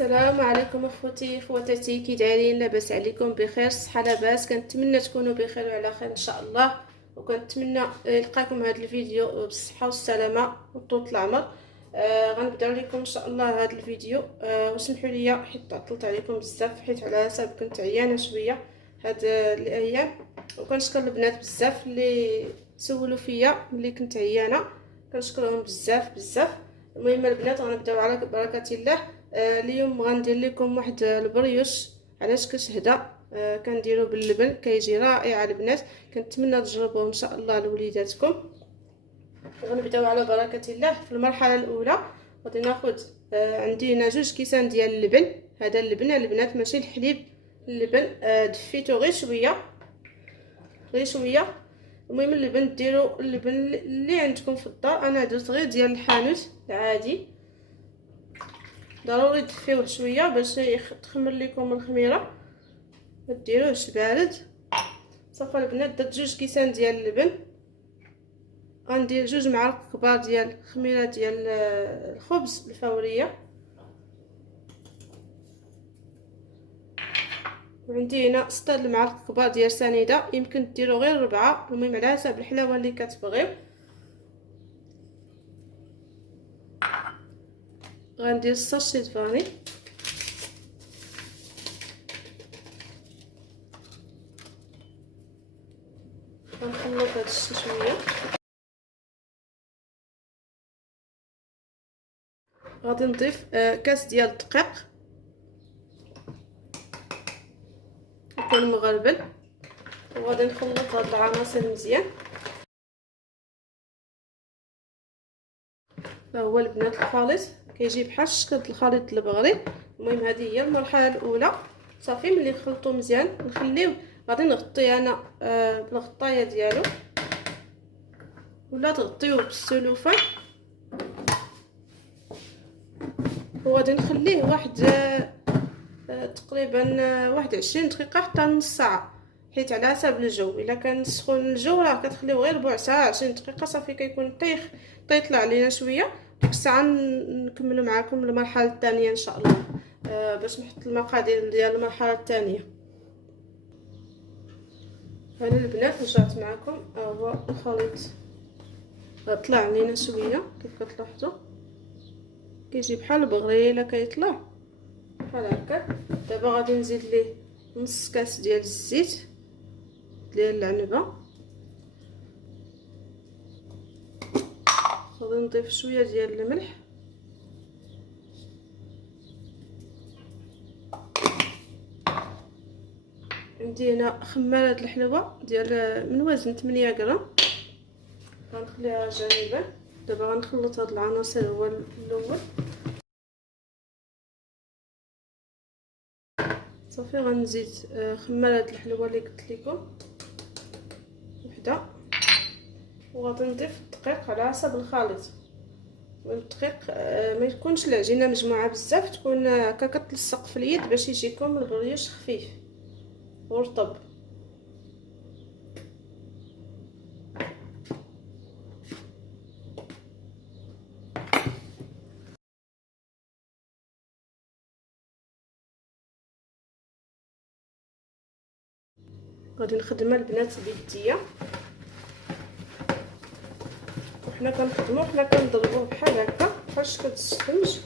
السلام عليكم اخوتي خواتاتي، كي دايرين؟ لاباس عليكم؟ بخير، صحه لاباس. كنتمنى تكونوا بخير وعلى خير ان شاء الله، وكنتمنى يلقاكم هذا الفيديو بالصحه والسلامه وطول العمر. غنبداو لكم ان شاء الله هذا الفيديو. وسمحوا لي حيت عطلت عليكم بزاف، حيت على حساب كنت عيانه شويه هاد الايام، وكنشكر البنات بزاف اللي سولوا فيا ملي كنت عيانه، كنشكرهم بزاف بزاف. المهم البنات غنبداو على بركه الله. اليوم غندير لكم واحد البريوش علاش كشهده. كنديرو باللبن، كيجي رائع البنات، كنتمنى تجربوه ان شاء الله لوليداتكم. غنبداو على بركه الله. في المرحله الاولى غادي ناخذ عندي هنا 2 كيسان ديال اللبن. هذا اللبن البنات ماشي الحليب، اللبن دفيتو غير شويه غير شويه. المهم اللبن ديروا اللبن اللي عندكم في الدار، انا درت غير ديال الحانوت العادي. ضروري تدفيوه شويه باش تخمر لكم الخميره، ما ديروهش بارد. صافي البنات درت 2 كيسان ديال اللبن. غندير 2 معالق كبار ديال الخميره ديال الخبز الفوريه، وعندي هنا 6 المعالق كبار ديال سنيده، يمكن ديروا غير 4، المهم على حسب الحلاوه اللي كتبغيو. غندير ساشيت فاني، غنخلط هاد الشي شويه. غادي نضيف كاس ديال الدقيق يكون مغربل، وغادي نخلط هاد العناصر مزيان. ها هو البنات الخليط كيجي بحال الشكل ديال الخليط البغري. المهم هذه هي المرحله الاولى. صافي ملي نخلطو مزيان نخليوه. غادي نغطيه انا بالغطايه ديالو، ولا تغطيوه بالسلوفه، وغادي نخليه واحد تقريبا واحد 20 دقيقه حتى نص ساعه، حيت على حسب الجو. الا كان سخون الجو راه كتخليوه غير ربع ساعه 20 دقيقه صافي كيكون طيطلع علينا شويه. ديك الساعه نكملوا معكم المرحله الثانيه ان شاء الله. باش نحط المقادير ديال المرحله الثانيه. هنا البنات رجعت معكم، هو الخليط طلع علينا شويه كيف كتلاحظوا، كيجي بحال البغري الا كيطلع بحال هكا. دابا غادي نزيد ليه نص كاس ديال الزيت ديال العنبه، غادي نضيف شويه ديال الملح، عندي هنا خماره الحلوه ديال من وزن 8 غرام، غنخليها جانبا. دابا غنخلط هاد العناصر هو الاول. صافي غنزيد خماره الحلوه اللي قلت لكم وحده، وغادي نضيف الدقيق على حسب الخليط. الدقيق ما يكونش العجينه مجموعه بزاف، تكون هكا كتلصق في اليد باش يجيكم البريوش خفيف ورطب. غادي نخدمها البنات بيديا، وحنا كنخدمو حنا كنضربوه بحال هكا بحال شكل السفنج.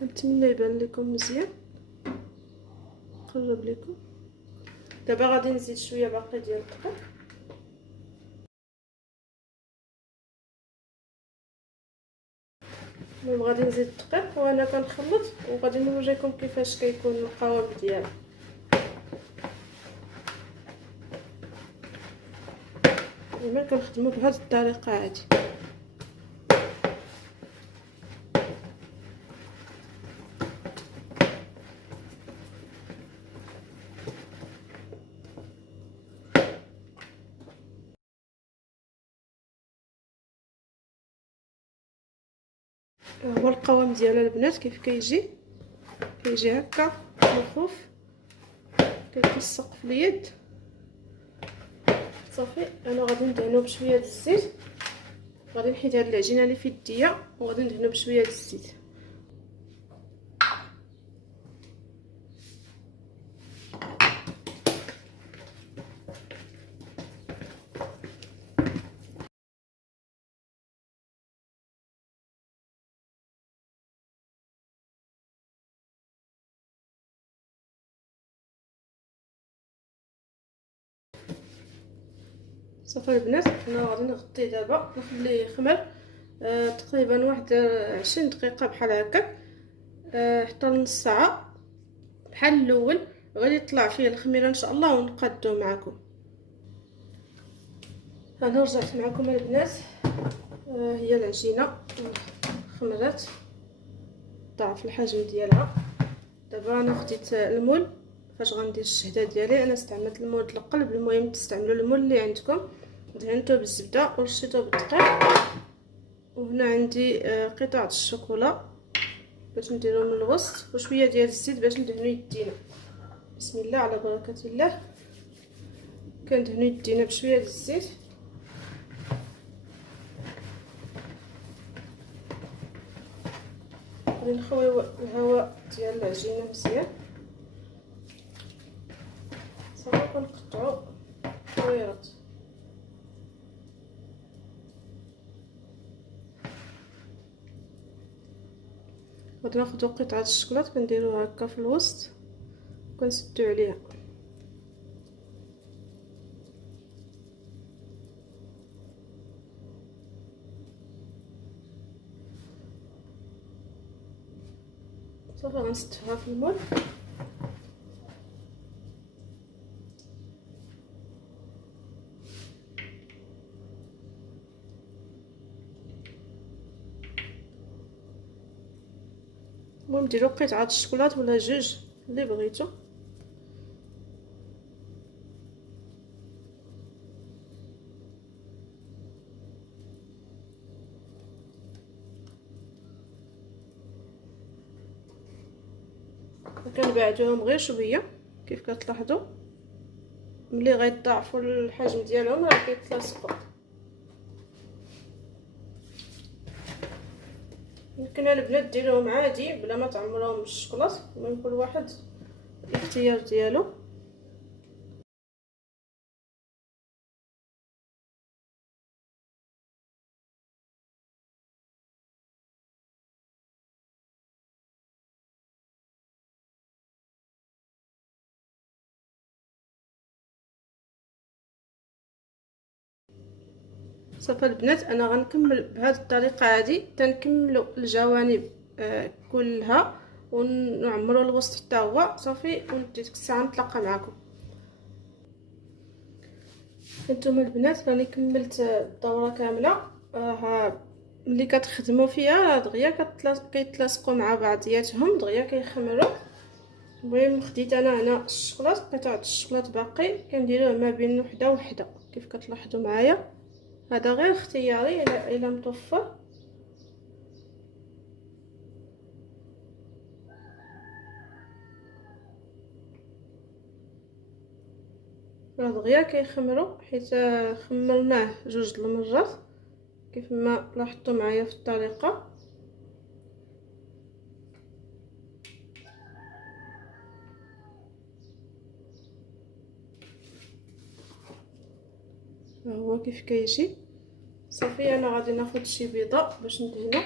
كنتمنى يبان لكم مزيان، نقرب لكم. دابا غادي نزيد شويه باقي ديال الدقيق، المهم غادي نزيد الدقيق وانا كنخلط، وغادي نوريكم كيفاش كيكون القوام ديالو. ديما كنخدمو بهذه الطريقه عادي. هو القوام ديالو البنات كيف كيجي هكا مخوف، كيتلصق في اليد. صافي انا غادي ندهنو بشويه د الزيت. غادي نحيد هاد العجينه اللي في يديا وغادي ندهنو بشويه د الزيت. صافي البنات انا غادي نغطيه دابا نخليه يخمر تقريبا واحد 20 دقيقه بحال هكا، حتى نص ساعه بحال الاول. غادي يطلع فيه الخميره ان شاء الله ونقادو معكم. انا رجعت معكم البنات. هي العجينه خمرات ضاعف الحجم ديالها. دابا انا خديت المول. فاش غندير الشهده ديالي انا استعملت المول د القلب. المهم تستعملوا المول اللي عندكم. دهنته بالزبده ورشيته بالدقيق. وهنا عندي قطعه الشوكولا باش نديرو من الوسط وشويه ديال الزيت باش ندهنو يدينا. بسم الله على بركه الله. كندهنو يدينا بشويه ديال الزيت. غادي نخويو الهواء ديال العجينه مزيان. صافي كنقطعو دويرات. غادي ناخدو قطعه الشكلاط كنديروها هكا في الوسط وكنسدو عليها. صافي غنستفها في المول. المهم ديروا قطعه الشكلاط ولا جوج اللي بغيتو. كنبعدوهم غير شويه كيف كتلاحظوا. ملي غيضاعفوا الحجم ديالهم راه كيتلاصقوا. يمكن البنات ديروهم عادي بلا ما تعمروهم بالشكلاط. المهم كل واحد الاختيار ديالو. صافي البنات انا غنكمل بهذه الطريقه هذه تنكملوا الجوانب كلها ونعمروا الوسط حتى هو صافي. وديك الساعه نتلاقى معكم. هانتوما البنات راني كملت الدوره كامله. ملي كتخدموا فيها دغيا كيتلاصقوا مع بعضياتهم دغيا كيخمروا. المهم خديت انا هنا الشكلاط قطعه الشكلاط باقي كنديروه ما بين وحده وحده كيف كتلاحظوا معايا. هذا غير اختياري الى متوفر. راه دغيا كيخمروا حيت خمرناه جوج د المرات كيف ما لاحظتوا معايا في الطريقه. ها هو كيف كيجي. صافي انا غادي ناخذ شي بيضه باش ندهنو.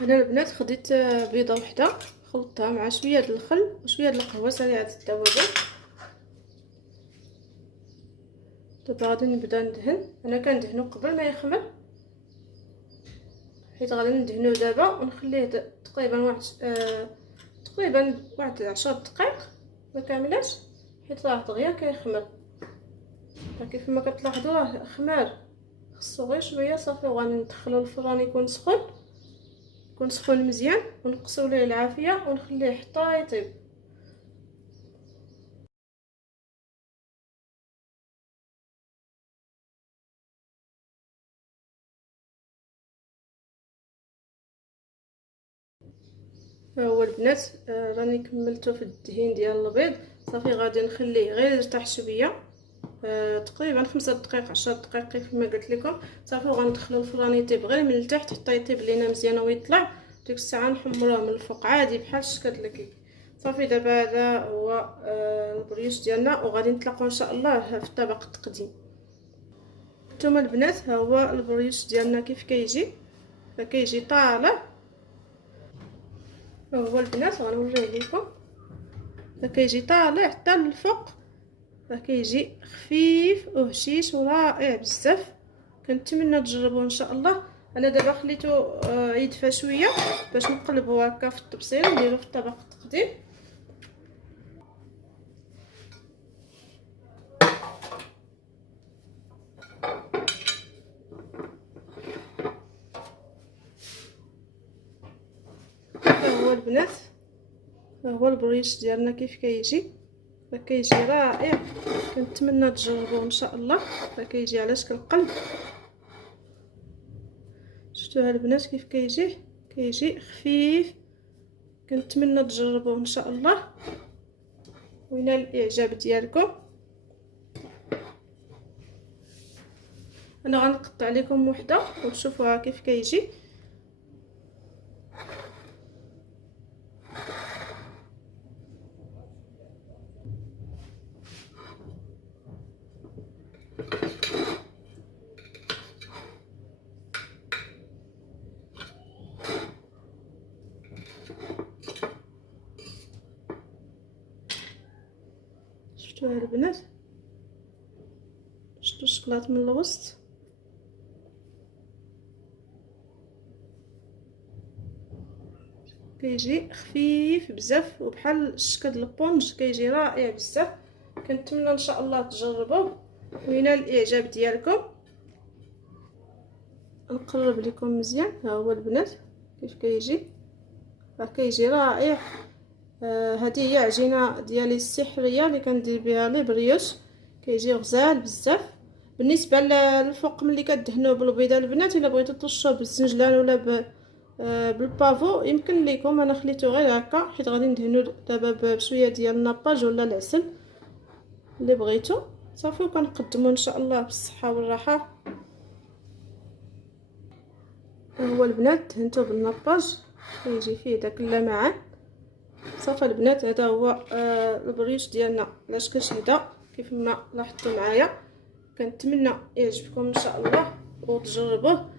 انا البنات خديت بيضه وحده خلطتها مع شويه د الخل وشويه د القهوه سريعه الذوبان. دابا غادي نبدا ندهن. انا كندهنو قبل ما يخمر حيت غادي ندهنو دابا ونخليه تقريبا واحد 10 دقائق ما كاملاش حيت راه دغيا كيخمر. كيف ما كتلاحظوا راه خمار خصو غير شويه. صافي وغندخلو الفران يكون سخون مزيان ونقصوا ليه العافيه ونخليه حتى يطيب. ها هو البنات، راني كملته في الدهين ديال البيض. صافي غادي نخليه غير يرتاح شويه، تقريبا 5 دقائق 10 دقائق كيف ما قلت لكم. صافي وغندخلو الفران يطيب غير من التحت حتى يطيب لينا مزيان ويطلع. ديك الساعه نحمروه من الفوق عادي بحال الشكل الكيك. صافي دابا هذا هو البريوش ديالنا، وغادي نتلاقاو ان شاء الله في الطبق التقديم. نتوما البنات ها هو البريوش ديالنا كيف كيجي، فكيجي طالع. ها هو البنات غنوريه لكم، فكيجي طالع حتى للفوق، فكيجي خفيف وهشيش ورائع بزاف. كنتمنى تجربوه ان شاء الله. انا دابا خليته يدفى شويه باش نقلبوه هكا في الطبسيل ونديرو في الطبق التقديم. ها هو البنات، ها هو البريش ديالنا كيف كيجي، فكيجي رائع. كنتمنى تجربوه ان شاء الله. فكيجي على شكل قلب. شفتوها البنات كيف كيجي، كيجي خفيف. كنتمنى تجربوه ان شاء الله وينال الاعجاب ديالكم. انا غنقطع لكم وحده وتشوفوها كيف كيجي. شفتوها البنات، شفتوا الشكلاط من الوسط. كيجي خفيف بزاف وبحال شكل البونج، كيجي رائع بزاف. كنتمنى ان شاء الله تجربوه وينال الاعجاب ديالكم. نقرب لكم مزيان. ها هو البنات كيف كيجي، كيجي رائع. هذه هي عجينه ديالي السحريه اللي كندير بها لي بريوش. كيجي غزال بزاف. بالنسبه للفوق ملي كدهنوه بالبيضه البنات، الا بغيتو ترشوه بالزنجلان ولا بالبافو يمكن لكم. انا خليته غير هكا حيت غادي ندهنو دابا بشويه ديال الناباج ولا العسل اللي بغيتو. صافي وكنقدمو ان شاء الله بالصحه والراحه. هو البنات دهنته بالناباج كيجي فيه داك اللمعان. صافي البنات هذا هو البريش ديالنا على شكل هدا كيف ما لاحظتوا معايا. كنتمنى يعجبكم ان شاء الله وتجربوه.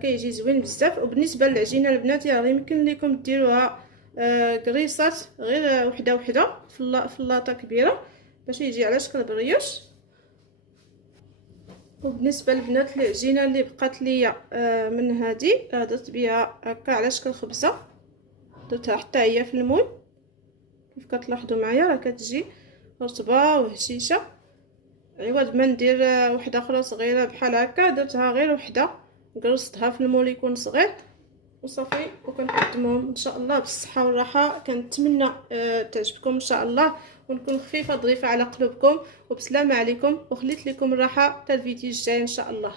كيجي زوين بزاف. وبالنسبه للعجينه البنات راه يمكن لكم ديروها كريسات غير وحده وحده في اللاطه كبيره باش يجي على شكل بريوش. وبالنسبه للبنات العجينه اللي بقات ليا من هذه درت بها هكا على شكل خبزه، درتها حتى هي في المول كيف كتلاحظوا معايا. راه كتجي رطبه وهشيشه. عوض ما ندير وحده اخرى صغيره بحال هكا درتها غير وحده، قرصتها في المول يكون صغير وصافي. وكنقدمهم ان شاء الله بالصحه والراحه. كنتمنى تعجبكم ان شاء الله ونكون خفيفه ظريفه على قلوبكم. وبسلامه عليكم، وخليت لكم الراحه حتى الفيديو الجاي ان شاء الله.